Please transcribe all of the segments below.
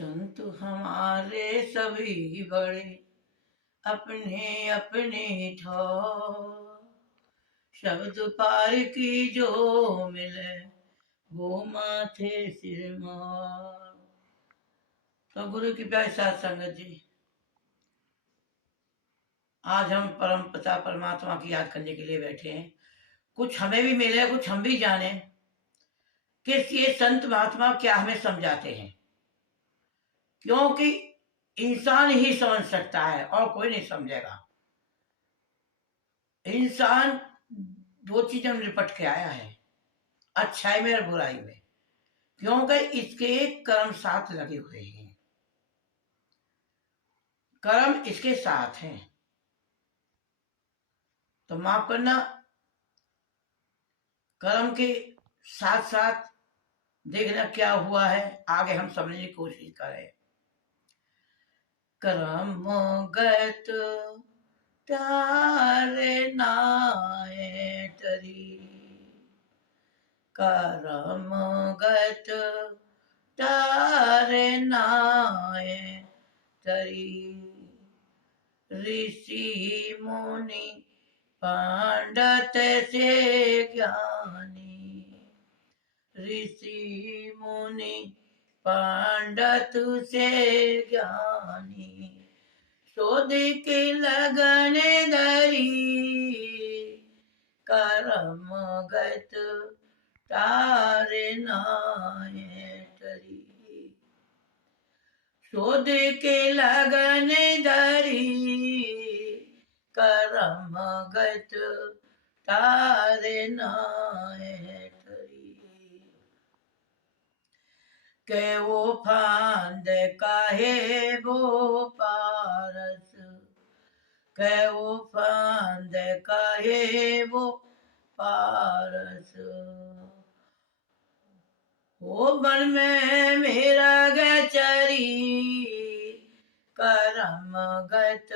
संत हमारे सभी बड़े अपने अपने ठौर, शब्द पार की जो मिले वो माथे सिर मार। तो गुरु की प्यारी साथ संगत जी, आज हम परम पिता परमात्मा की याद करने के लिए बैठे हैं। कुछ हमें भी मिले, कुछ हम भी जाने कि ये संत महात्मा क्या हमें समझाते हैं, क्योंकि इंसान ही समझ सकता है और कोई नहीं समझेगा। इंसान दो चीजों में निपट के आया है, अच्छाई में और बुराई में, क्योंकि इसके कर्म साथ लगे हुए हैं। कर्म इसके साथ हैं, तो माफ करना, कर्म के साथ साथ देखना क्या हुआ है, आगे हम समझने की कोशिश करें। कर्म गत तारे नाए तरी, कर्म गत तारे नाए तरी। ऋषि मुनि पंडित से ज्ञानी, ऋषि मुनि पंडित से ज्ञानी, शोध के लगन धरी, कर्म गत तारे नाए तरी। शोध के लगन धरी, कर्म गत तारे नाए तरी। के वो फांद काहे वो पारस, के वो फांद काहे वो पारस। वो वन में मेरा गचरी, कर्म गत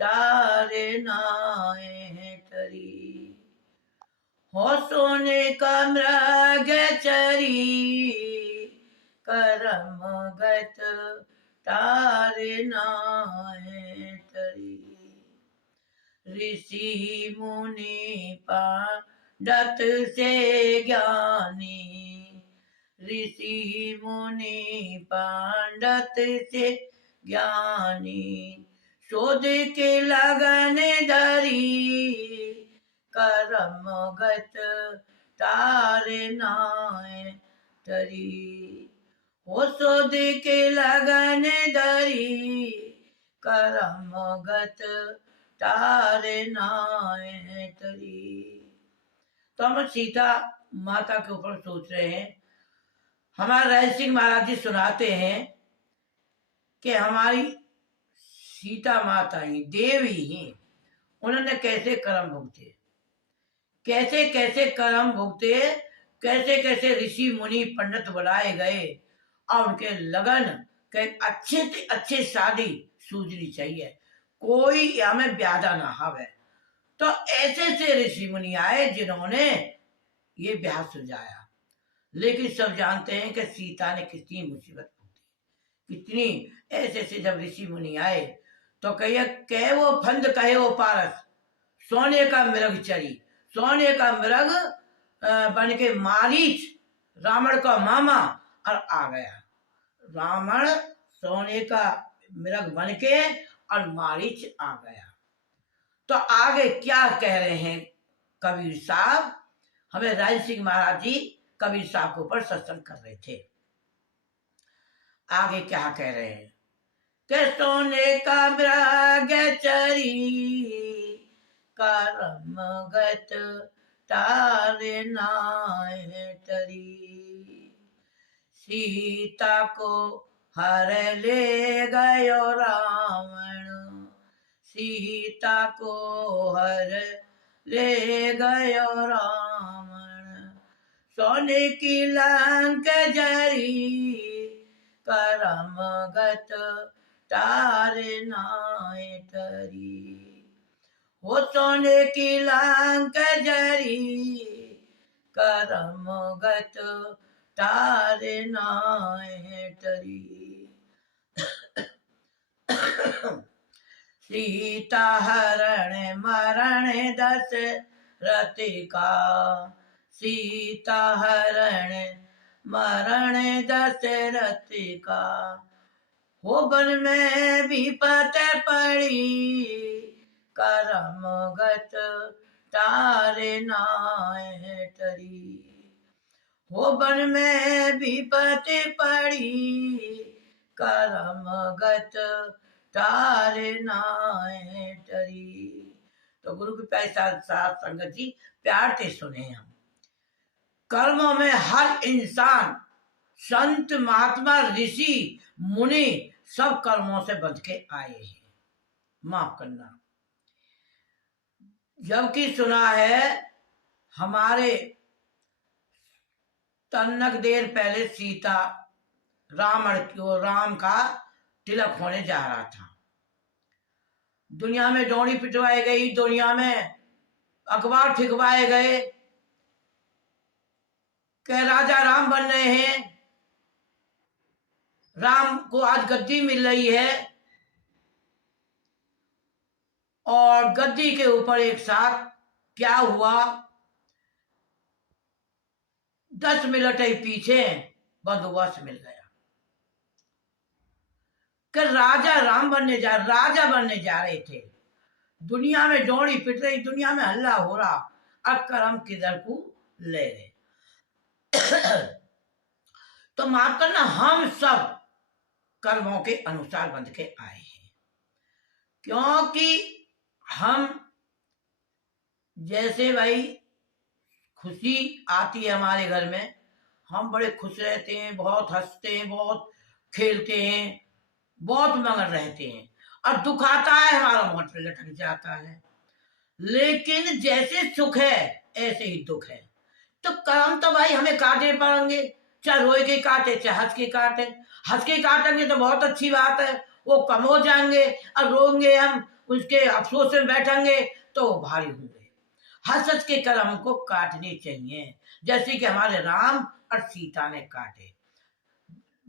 तारे नाए तरी। हो सोने का मृग चरी, कर्म गत तारे नाए तरी। ऋषि मुनि पंडित से ज्ञानी, ऋषि मुनि पंडित से ज्ञानी, शोध के लगन धरी, कर्म गत तारे नाए तरी। हो शोध के लगन धरी, कर्म गत तारे नाए तरी। तो हम सीता माता के ऊपर सोच रहे हैं। हमारे राय सिंह महाराज जी सुनाते हैं कि हमारी सीता माता ही देवी ही, उन्होंने कैसे कर्म भुगते, कैसे कैसे कर्म भुगते, कैसे कैसे ऋषि मुनि पंडित बुलाए गए और उनके लगन के अच्छे से अच्छे शादी सूझनी चाहिए, कोई हमें ब्यादा ना हवे। तो ऐसे ऐसे ऋषि मुनि आए जिन्होंने ये ब्याह सुझाया। लेकिन सब जानते हैं कि सीता ने कितनी मुसीबत भुगती, कितनी ऐसे ऐसे जब ऋषि मुनि आए तो कहे वो फंद कहे वो पारस, सोने का मृग चरी, सोने का मृग बन के मारीच रावण का मामा और आ गया। रावण सोने का मृग बन के और मारीच आ गया। तो आगे क्या कह रहे हैं कबीर साहब, हमें राय सिंह महाराज जी कबीर साहब के ऊपर सत्संग कर रहे थे। आगे क्या कह रहे हैं कि सोने का मृग चरी, कर्म गत तारे नाए तरी। सीता को हर ले गयो रावण, सीता को हर ले गयो रावण, सोने की लंक जरी, कर्म गत तारे नाए तरी। हो सोने की लंक जरी, कर्म गत तारे नाए तरी। सीता हरण मरण दशरथ का, सीता हरण मरण दशरथ का, हो वन में विपत पड़ी, करम गत तारे नाय टरी। हो वन में विपत पड़ी, करम गत तारे नाय टरी। तो गुरु की प्यारी साथ संगत जी, प्यार से सुने हम। कर्मों में हर इंसान, संत महात्मा ऋषि मुनि सब कर्मों से बच के आए हैं, माफ करना। जबकि सुना है हमारे तन्नक देर पहले सीता राम का तिलक होने जा रहा था। दुनिया में डोरी पिटवाई गई, दुनिया में अखबार ठिकवाए गए कि राजा राम बन रहे हैं, राम को आज गद्दी मिल रही है, और गद्दी के ऊपर एक साथ क्या हुआ, 10 मिनट ही पीछे बंदोबस्त मिल गया कि राजा बनने जा रहे थे। दुनिया में डोरी पिट रही, दुनिया में हल्ला हो रहा, अब कर्म किधर को ले गए। तो माफ करना, हम सब कर्मों के अनुसार बंध के आए हैं, क्योंकि हम जैसे भाई खुशी आती है हमारे घर में, हम बड़े खुश रहते हैं, बहुत हंसते हैं, बहुत खेलते हैं, बहुत मगन रहते हैं, और दुख आता है हमारा मोट लटक जाता है। लेकिन जैसे सुख है ऐसे ही दुख है। तो कर्म तो भाई हमें काटने पड़ेंगे, चाहे रोए के काटे चाहे हंस के काटे। हंस के काटेंगे तो बहुत अच्छी बात है, वो कम हो जाएंगे, और रोएंगे हम, उसके अफसोस में बैठेंगे तो भारी होंगे। हंस के कर्म को काटने चाहिए, जैसे कि हमारे राम और सीता ने काटे।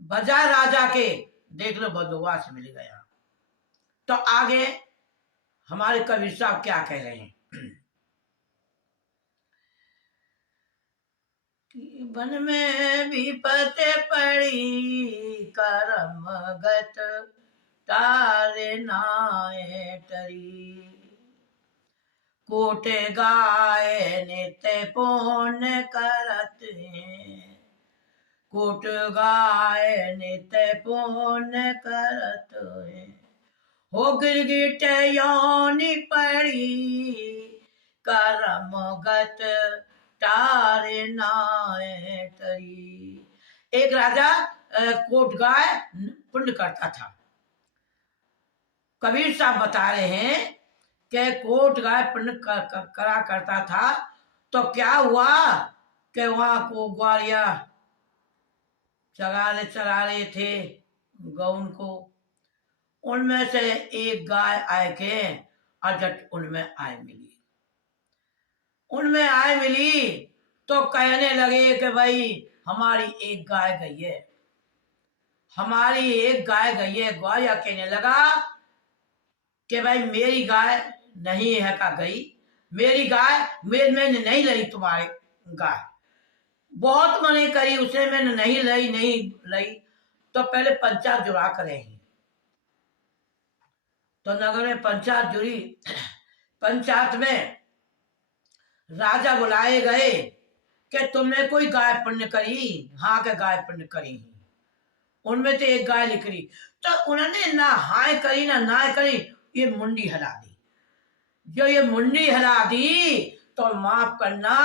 बजाय राजा के देख लो बंदोबस्त मिल गया। तो आगे हमारे कबीर साहब क्या कह रहे हैं, वन में विपत पड़ी, करम गत तारे नाय टरी। कोट गाय नित्य पुण्य करत हैं, कोट गाय नित्य पुण्य करत हैं। हो गिरगिट योनि पड़ी, करम गत तारे नाय टरी। एक राजा कोट गाय पुण्य करता था। कबीर साहब बता रहे हैं कि कोट गाय पुण्य करा करता था, तो क्या हुआ कि वहां को ग्वालिया चरा रहे थे गौन को, उनमें से एक गाय आए के अजट उनमें आय मिली, तो कहने लगे कि भाई हमारी एक गाय गई है, हमारी एक गाय गई है। ग्वालिया कहने लगा कि भाई मेरी गाय नहीं है का गई, मेरी गाय मैंने नहीं लाई, तुम्हारी गाय बहुत मने करी उसे, मैंने नहीं लाई। तो पहले पंचायत जुड़ा करें। तो नगर में पंचायत जुड़ी। पंचायत में राजा बुलाए गए कि तुमने कोई गाय पुण्य करी? हाँ के गाय पुण्य करी। उनमें तो एक गाय लिख रही, तो उन्होंने ना हाय करी ना नाय करी, ये मुंडी हिला दी। जो ये मुंडी हिला दी तो माफ करना,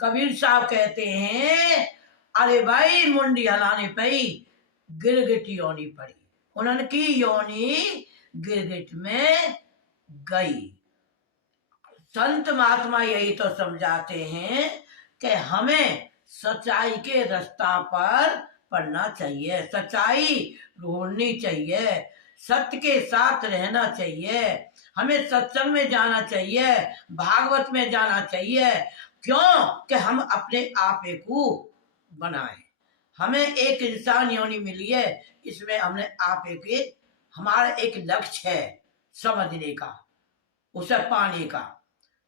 कबीर साहब कहते हैं अरे भाई मुंडी हिलाने पे गिरगिट योनी पड़ी। उन्होंने की योनी गिरगिट में गई। संत महात्मा यही तो समझाते हैं कि हमें सच्चाई के रास्ता पर पढ़ना चाहिए, सच्चाई ढूंढनी चाहिए, सत्य के साथ रहना चाहिए, हमें सत्संग में जाना चाहिए, भागवत में जाना चाहिए। क्यों कि हम अपने आप को बनाए। हमें एक इंसान योनि मिली है, इसमें हमने आप एक हमारा एक लक्ष्य है समझने का, उसे पाने का,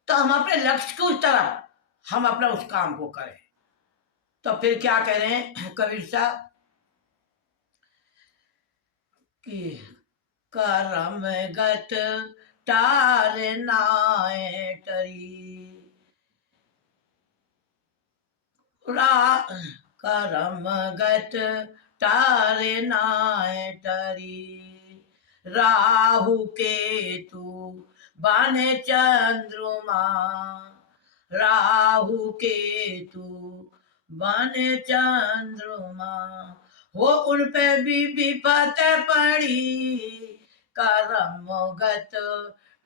तो हम अपने लक्ष्य की तरफ हम अपना उस काम को करें। तो फिर क्या कह रहे हैं कबीर साहब कि करम गत टार नाय टरी, करम गत टार नाय टरी, राहु केतु बन चंद्रमा, राहु केतु बन चंद्रमा, हो उन पे भी विपत पड़ी, करम गत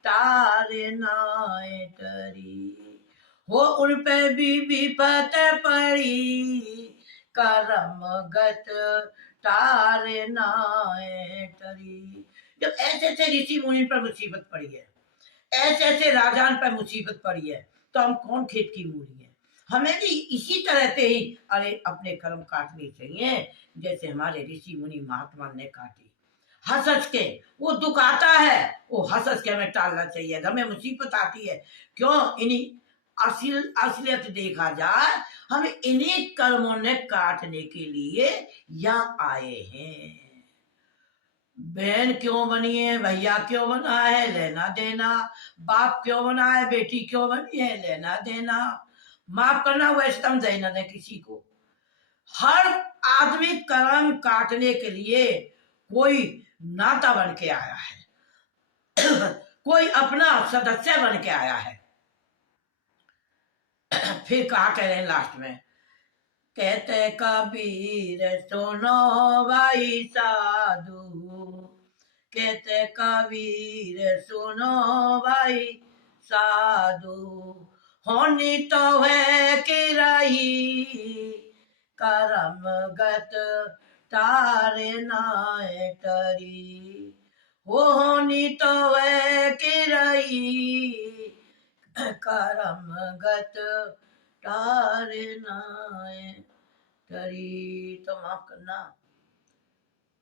टार नाय टरी, हो उन पे भी विपत पड़ी, करम गत टार नाय टरी। जब ऐसे ऐसे ऋषि मुनि पर मुसीबत पड़ी है, ऐसे ऐसे राजान पर मुसीबत पड़ी है, तो हम कौन खेत की मूली है? हमें भी इसी तरह से ही अरे अपने कर्म काटने चाहिए जैसे हमारे ऋषि मुनि महात्मा ने काटी। हंस हंस के, वो दुख आता है वो हंस हंस के हमें टालना चाहिए। हमें मुसीबत आती है क्यों? इन्हीं असलियत देखा जाए, हम इन्हीं कर्मों ने काटने के लिए यहाँ आए हैं। बहन क्यों बनी है, भैया क्यों बना है, लेना देना, बाप क्यों बना है, बेटी क्यों बनी है, लेना देना, माफ करना वैसे हम देना दे किसी को। हर आदमी कर्म काटने के लिए कोई नाता बन के आया है कोई अपना सदस्य बन के आया है। फिर कहा कह रहे हैं लास्ट में, कहते कबीर सुनो भाई साधु, कहते कबीर सुनो भाई साधु, होनी तो है कि रही, करम गत टार नाय टरी, वो होनी तो है कि रही, करम गत टार नाय टरी। तो माफ करना,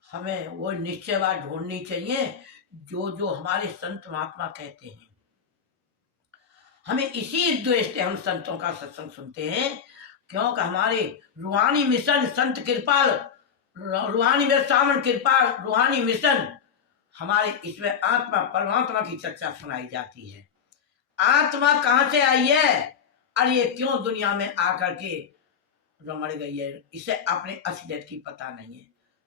हमें वो निश्चय बात ढूंढनी चाहिए जो जो हमारे संत महात्मा कहते हैं। हमें इसी उद्देश्य से हम संतों का सत्संग सुनते हैं, क्योंकि हमारे रूहानी मिशन संत कृपाल, रूहानी में श्रावण कृपाल रूहानी मिशन, हमारे इसमें आत्मा परमात्मा की चर्चा सुनाई जाती है। आत्मा कहाँ से आई है और ये क्यों दुनिया में आकर के रमड़ गई है, इसे अपने असलियत की पता नहीं है।